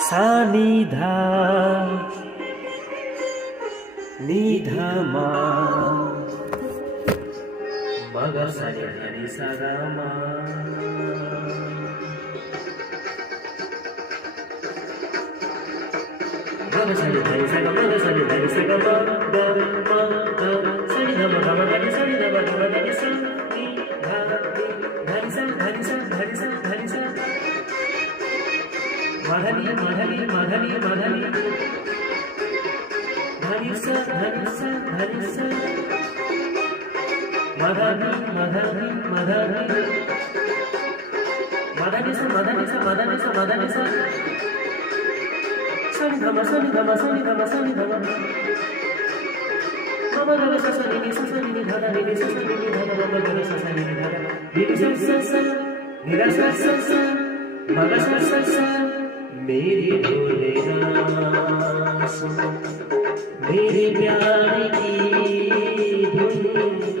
सा नि धा नि धा मा म ग सा नि धा नि सा गा मा म ग सा नि धा नि सा गा म ग सा नि धा नि सा गा म ग सा नि धा म गा म गा नि सा नि धा म गा म गा नि सा नि धा नि धा नि सा धा नि सा धा नि सा धा नि सा माधनी माधनी माधनी माधनी धनी सा धनी सा धनी सा माधनी माधनी माधनी माधनी सा माधनी सा माधनी सा माधनी सा सनि धम सनि धम सनि धम सनि धम मम गग सा सनि नि सा सनि नि धा धा नि नि सा सनि नि धा धा मम गग सा सनि नि धा धा नि नि सा सा सा नि रा सा सा सा मग सा सा सा मेरी भोले राम सुन मेरे प्यार की धुन